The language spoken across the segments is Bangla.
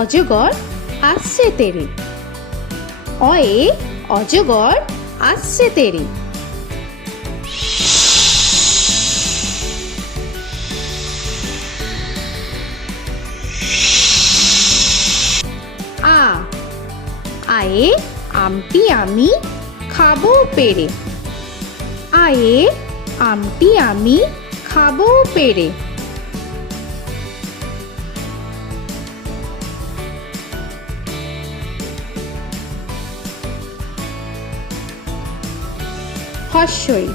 অজগর আসছে তেরে। অয়ে অজগর আসছে তেরে। আ আয়ে আমটি আমি খাবো পেরে। আয়ে আমটি আমি খাবো পেরে। হর্ষই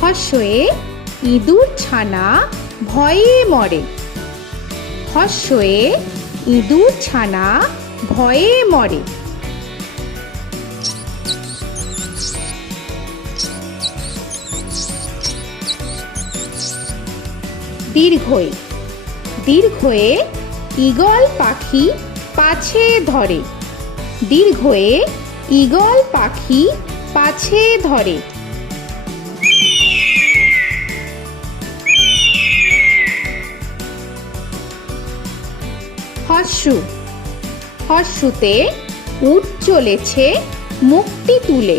হর্ষয়ে ইঁদুর ছানা ভয়ে মরে। হর্ষয়ে ইঁদুর ছানা ভয়ে মরে। দীর্ঘই দীর্ঘয়ে ঈগল পাখি পাছে ধরে। দীর্ঘয়ে ঈগল পাখি পাছে ধরে। হর্ষু হর্ষুতে উট চলেছে মুক্তি তুলে।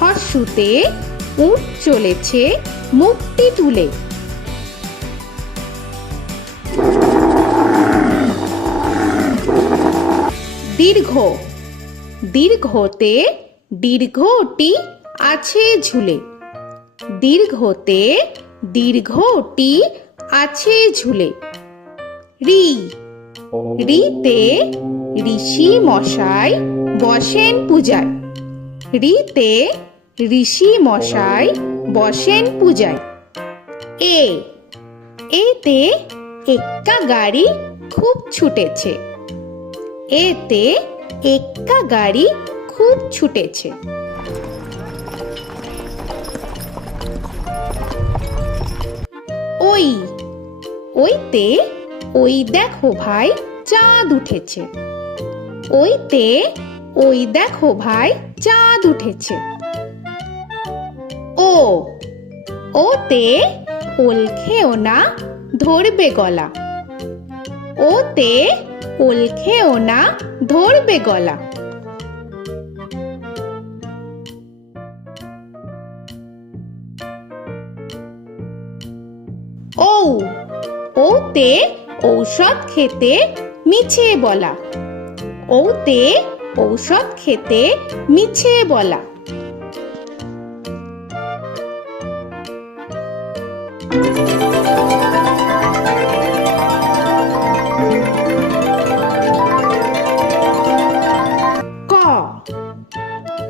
হর্ষুতে উট চলেছে মুক্তি তুলে। দীর্ঘ দীর্ঘতে দীর্ঘটি আছে ঝুলে। দীর্ঘতে দীর্ঘটি আছে ঝুলে। রি রিতে ঋষি মশাই বসেন পূজায়। রিতে ঋষি মশাই বসেন পূজায়। এ এতে এক্কা গাড়ি খুব ছুটেছে। এতে এক্কা গাড়ি খুব ছুটেছে। ওই ওইতে ওই দেখো ভাই চাঁদ উঠেছে। ওইতে ওই দেখো ভাই চাঁদ উঠেছে। ও ওতে ওল খেও না ধরবে গলা। ওতে ওল খেও না ধরবে গলা। ঔ ওতে ঔষধ খেতে মিছে বলা। ওতে ঔষধ খেতে মিছে বলা। ক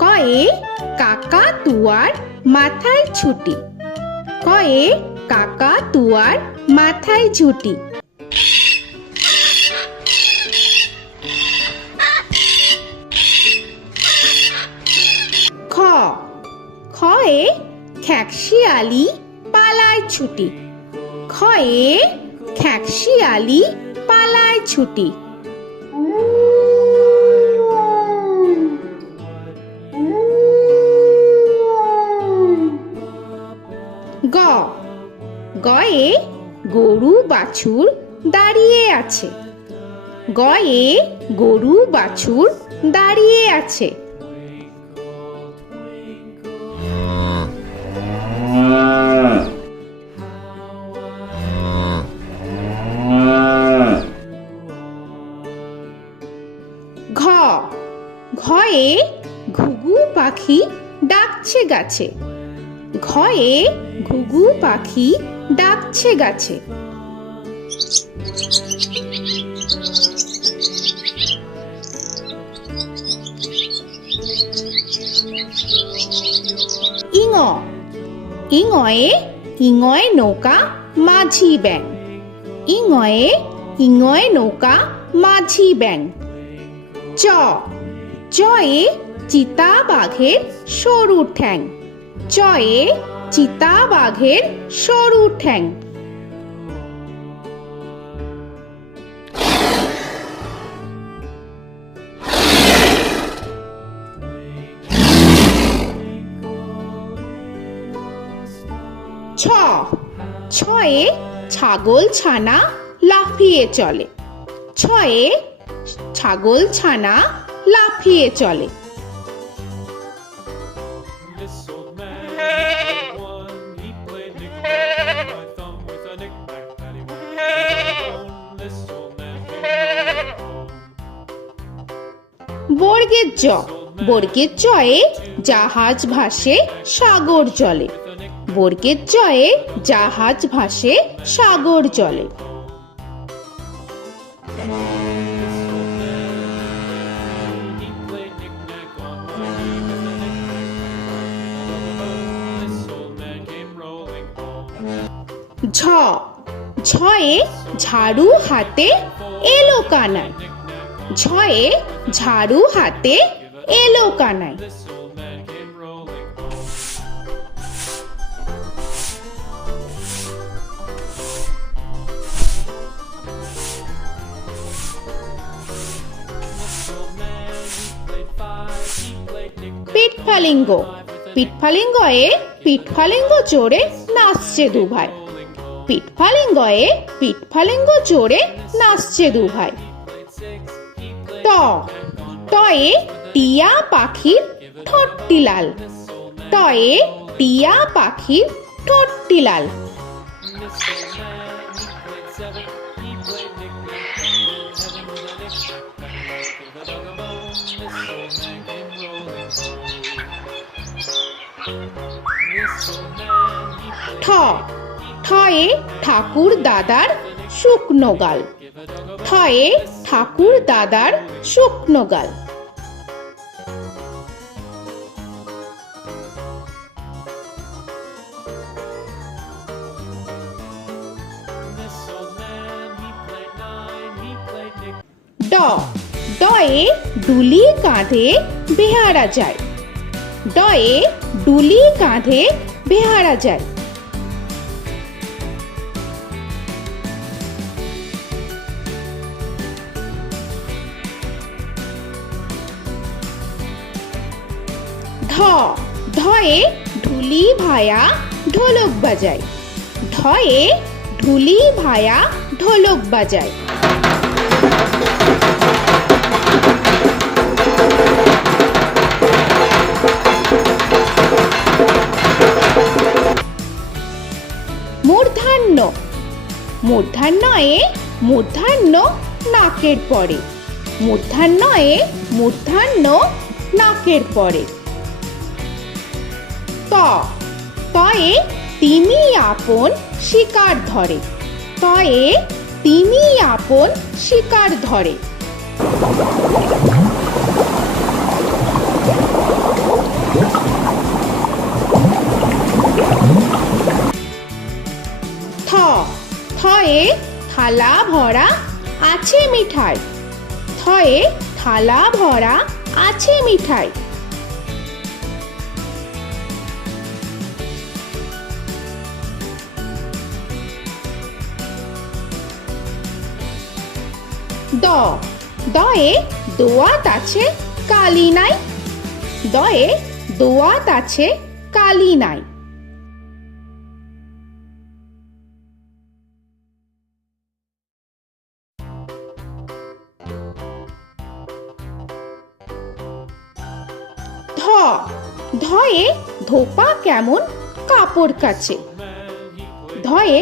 কয়ে কাকা তুয়ার মাথায় ছুটি। কয়ে কাকা তুয়ার মাথায় ঝুটি। খ খয়ে খ্যাকশিয়ালি পালায় ছুটি। খয়ে খ্যাকশিয়ালি পালায় ছুটি। গ গয়ে গরু বাছুর দাঁড়িয়ে আছে। গয়ে গরু বাছুর দাঁড়িয়ে আছে। ঘ ঘয়ে ঘুঘু পাখি ডাকছে গাছে। ঘয়ে ঘুঘু পাখি ডাকছে গাছে। ইঙ ইঙয়ে ইঙয়ে নৌকা মাঝি ব্যাং। ইঙয়ে ইঙয়ে নৌকা মাঝি ব্যাং। চ চয়ে চিতা বাঘের সরু ঠ্যাং। চয়ে চিতা বাঘের সরু ঠ্যাং। ছ ছয়ে ছাগল ছানা লাফিয়ে চলে। ছয়ে ছাগল ছানা লাফিয়ে চলে। This old man had one. He played knick-knack on my thumb with a knick-knack, paddywhack. This old man came rolling home. বর্গের জ, বর্গের জয়ে জাহাজ ভাসে সাগর জলে। বর্গের জয়ে জাহাজ ভাসে সাগর জলে। He played knick-knack on my knee with a knick-knack. This old man came rolling home. ঝ, ঝয়ে ঝাড়ু হাতে এলো কানায়। ঝয়ে ঝাড়ু হাতে এলো কানায়। This old man came rolling home. This old man, he played five. He played knick-knack. পিঠফালিঙ্গ, পিঠফালিঙ্গয়ে পিঠফালিঙ্গ চড়ে নাচছে দুভাই। পিঠফালিঙ্গয়ে পিঠফালিঙ্গ চড়ে নাচছে দুভাই। ট, টয়ে টিয়া পাখির ঠোঁটটি লাল। টয়ে টিয়া পাখির ঠোঁটটি লাল। This old man, he played seven. He played knick-knack. Heaven with a knick-knack, paddywhack, give a dog a bone. This old man came rolling home. This old man, he played ঠ, ঠয়ে ঠাকুর দাদার শুকনো গাল। ঠয়ে ঠাকুর দাদার শুকনো গাল। This old man, he played nine. He played knick. ড, ডয়ে ডুলি কাঁধে বেহারা যায়। ডয়ে ডুলি কাঁধে বেহারা যায়। ঢ, ঢয়ে ঢুলি ভায়া ঢোলক বাজায়। ঢয়ে ঢুলি ভায়া ঢোলক বাজায়। মূর্ধন্য, মূর্ধন্যয়ে মূর্ধন্য নাকের পরে। মূর্ধন্যয়ে মূর্ধন্য নাকের পরে। ত, তয়ে তিমি আপন শিকার ধরে। তয়ে তিমি আপন শিকার ধরে। থ, থয়ে থালা ভরা আছে মিঠাই। থয়ে থালা ভরা আছে মিঠাই। দ, দয়ে দোয়াত আছে কালি নাই। দয়ে দোয়াত আছে কালি নাই। ধ, ধয়ে ধোপা কেমন কাপড় কাছে। ধয়ে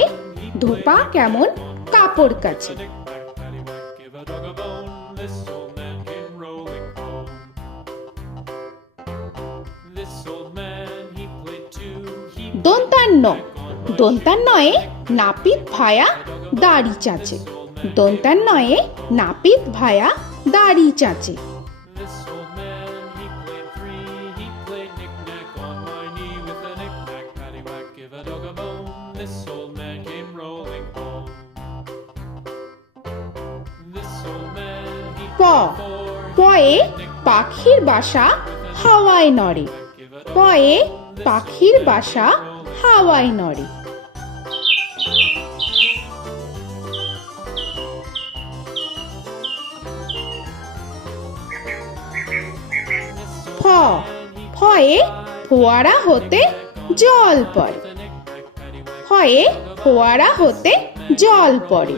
ধোপা কেমন কাপড় কাছে। Knick-knack, paddywhack, give a dog a bone. This old man came rolling home. This old man, he played two. He দন্তান্ন, দন্তান্নয়ে নাপিত ভায়া দাড়ি চাচে। দন্তান্নয়ে নাপিত ভায়া দাড়ি চাচে। This old man, he played three. He played knick-knack on my knee with a knick-knack, paddywhack, give a dog a bone. This old man came rolling home. This old man, he প, played four. পয়ে পাখির বাসা হাওয়ায় নড়ে। পয়ে পাখির বাসা হাওয়ায় নড়ে। ফ, ফয়ে ফোয়ারা হতে জল পড়ে। ফয়ে ফোয়ারা হতে জল পড়ে।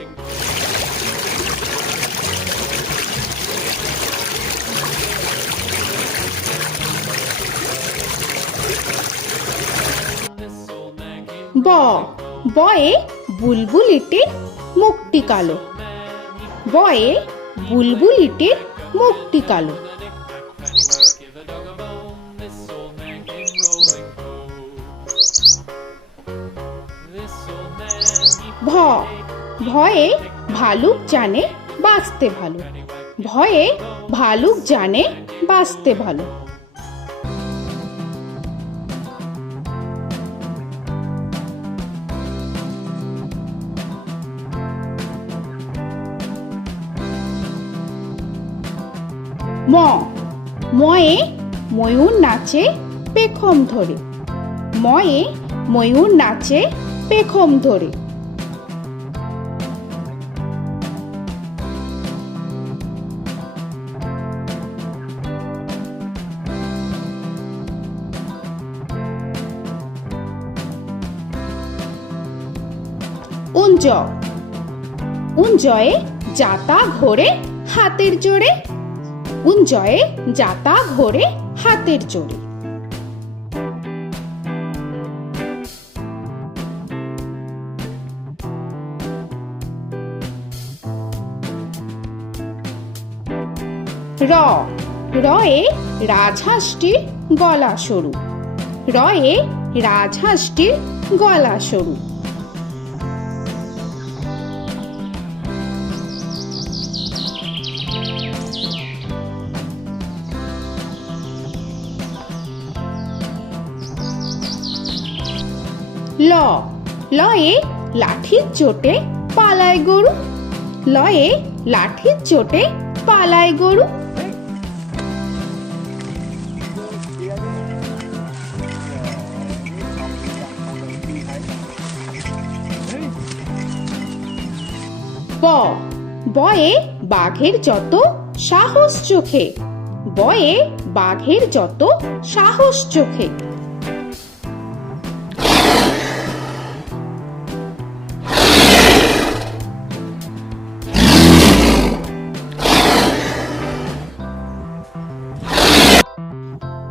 ব বয়ে বুলবুলিটির মুখটি কালো। বয়ে বুলবুলিটির মুখটি কালো। Give a dog a bone, this old man came rolling home. This old man, he ভ ভয়ে ভালুক জানে বাঁচতে ভালো। ভয়ে ভালুক জানে বাঁচতে ভালো। ম ময়ে ময়ূর নাচে পেখম ধরে। ময়ে ময়ূর নাচে পেখম ধরে। উঞ্জ উঞ্জয়ে যাতা ঘোরে হাতের জোরে। উঞ্জয়ে যাতা ঘোরে হাতের জোরে। র রয়ে রাজহাঁসটির গলা সরু। রয়ে রাজহাঁসটির গলা সরু। ল লয়ে লাঠির চোটে পালায় গরু। লয়ে লাঠির চোটে পালায় গরু। ব বয়ে বাঘের যত সাহস চোখে। বয়ে বাঘের যত সাহস চোখে।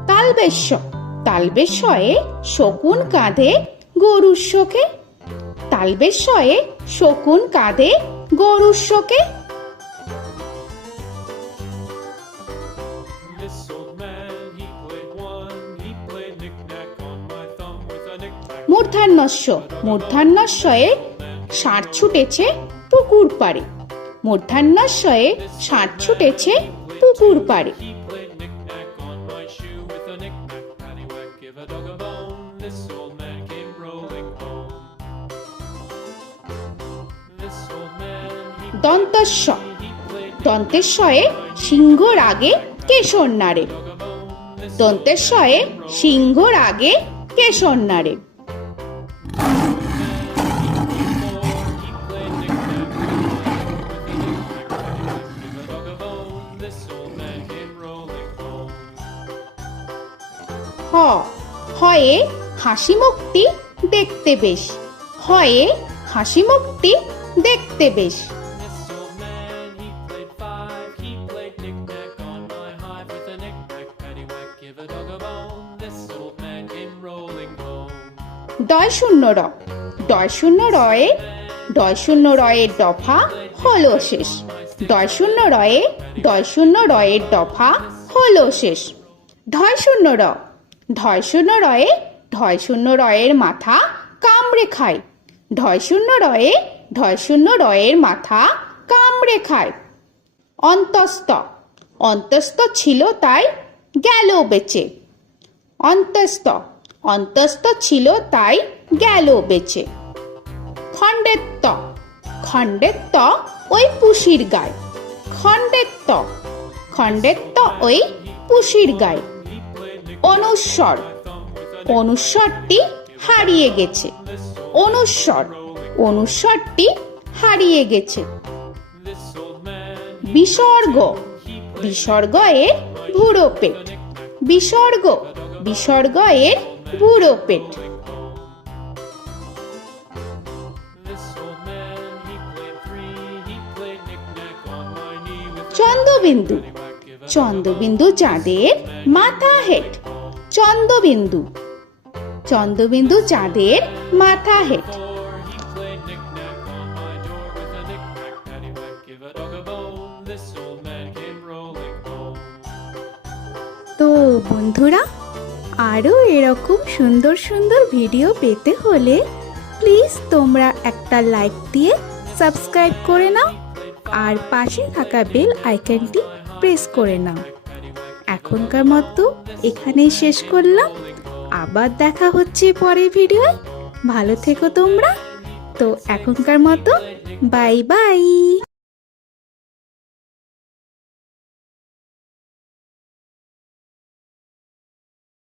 তালবেশ্য তালবেশ্যয়ে শকুন কাঁধে গরুর শোকে। তালবেশ্যয়ে শকুন কাঁধে গরুর শোকে। This old man, he played one, he played knick-knack on my thumb with a knick-knack. মূর্ধন্যস্য মূর্ধন্যস্যয়ে ষাঁড় ছুটেছে পুকুর পাড়ে। মূর্ধন্যস্যয়ে ষাঁড় ছুটেছে পুকুর পাড়ে। He played knick-knack on my shoe with a knick-knack, paddywhack, give a dog a bone. This old man came rolling home. This old man, he দন্তস্ব played দন্তেশ্বয়ে সিংহর আগে কেশর নাড়ে। dog a bone. This দন্তেশ্বয়ে সিংহর আগে কেশর নাড়ে। he played knick-knack with a knick-knack, paddywhack, give a dog a bone. This old man came rolling home. হ হয়ে হাসি মুখটি দেখতে বেশ। হয়ে হাসি মুখটি দেখতে বেশ। This old man, he played five, he played knick-knack on my hive with a knick-knack, paddywhack, give a dog a bone. This old man came rolling home. ডয় শূন্য র ডয় শূন্য রয়ে ডয় শূন্য রয়ের দফা হলো শেষ। ডয় শূন্য রয়ে ডয় শূন্য রয়ের দফা হলো শেষ। ঢয় শূন্য র ঢয় শূন্য রয়ে ঢয় শূন্য রয়ের মাথা কামড়ে খায়। ঢয় শূন্য রয়ে ঢয় শূন্য রয়ের মাথা কামড়ে খায়। অন্তস্থ অন্তস্থ ছিল তাই গেল বেঁচে। অন্তস্থ অন্তস্থ ছিল তাই গেল বেঁচে। খণ্ডেত্ব খণ্ডেত্ব ওই পুষির গায়। খণ্ডেত্ব খণ্ডেত্ব ওই পুষির গায়। অনুস্বর অনুস্বরটি হারিয়ে গেছে। অনুস্বর অনুস্বরটি হারিয়ে গেছে। This old man, বিসর্গ বিসর্গ এর বুড়ো পেট। বিসর্গ বিসর্গ এর বুড়ো পেট। this old man, he played three, he played knick-knack on my knee with a Chandrabindu paddywhack, give a Chandrabindu চাঁদের মাথা হেট। চন্দ্রবিন্দু চন্দ্রবিন্দু চাঁদের মাথা head. Before he played knick-knack on my door with a knick-knack, paddywhack, give a dog a bone. This old man came rolling home. তো বন্ধুরা, আরও এরকম সুন্দর সুন্দর ভিডিও পেতে হলে প্লিজ তোমরা একটা লাইক দিয়ে সাবস্ক্রাইব করে নাও আর পাশে থাকা বেল আইকনটি প্রেস করে নাও। এখনকার মতো এখানেই শেষ করলাম, আবার দেখা হচ্ছে পরের ভিডিওয়। ভালো থেকো তোমরা। তো এখনকার মতো বাই বাই।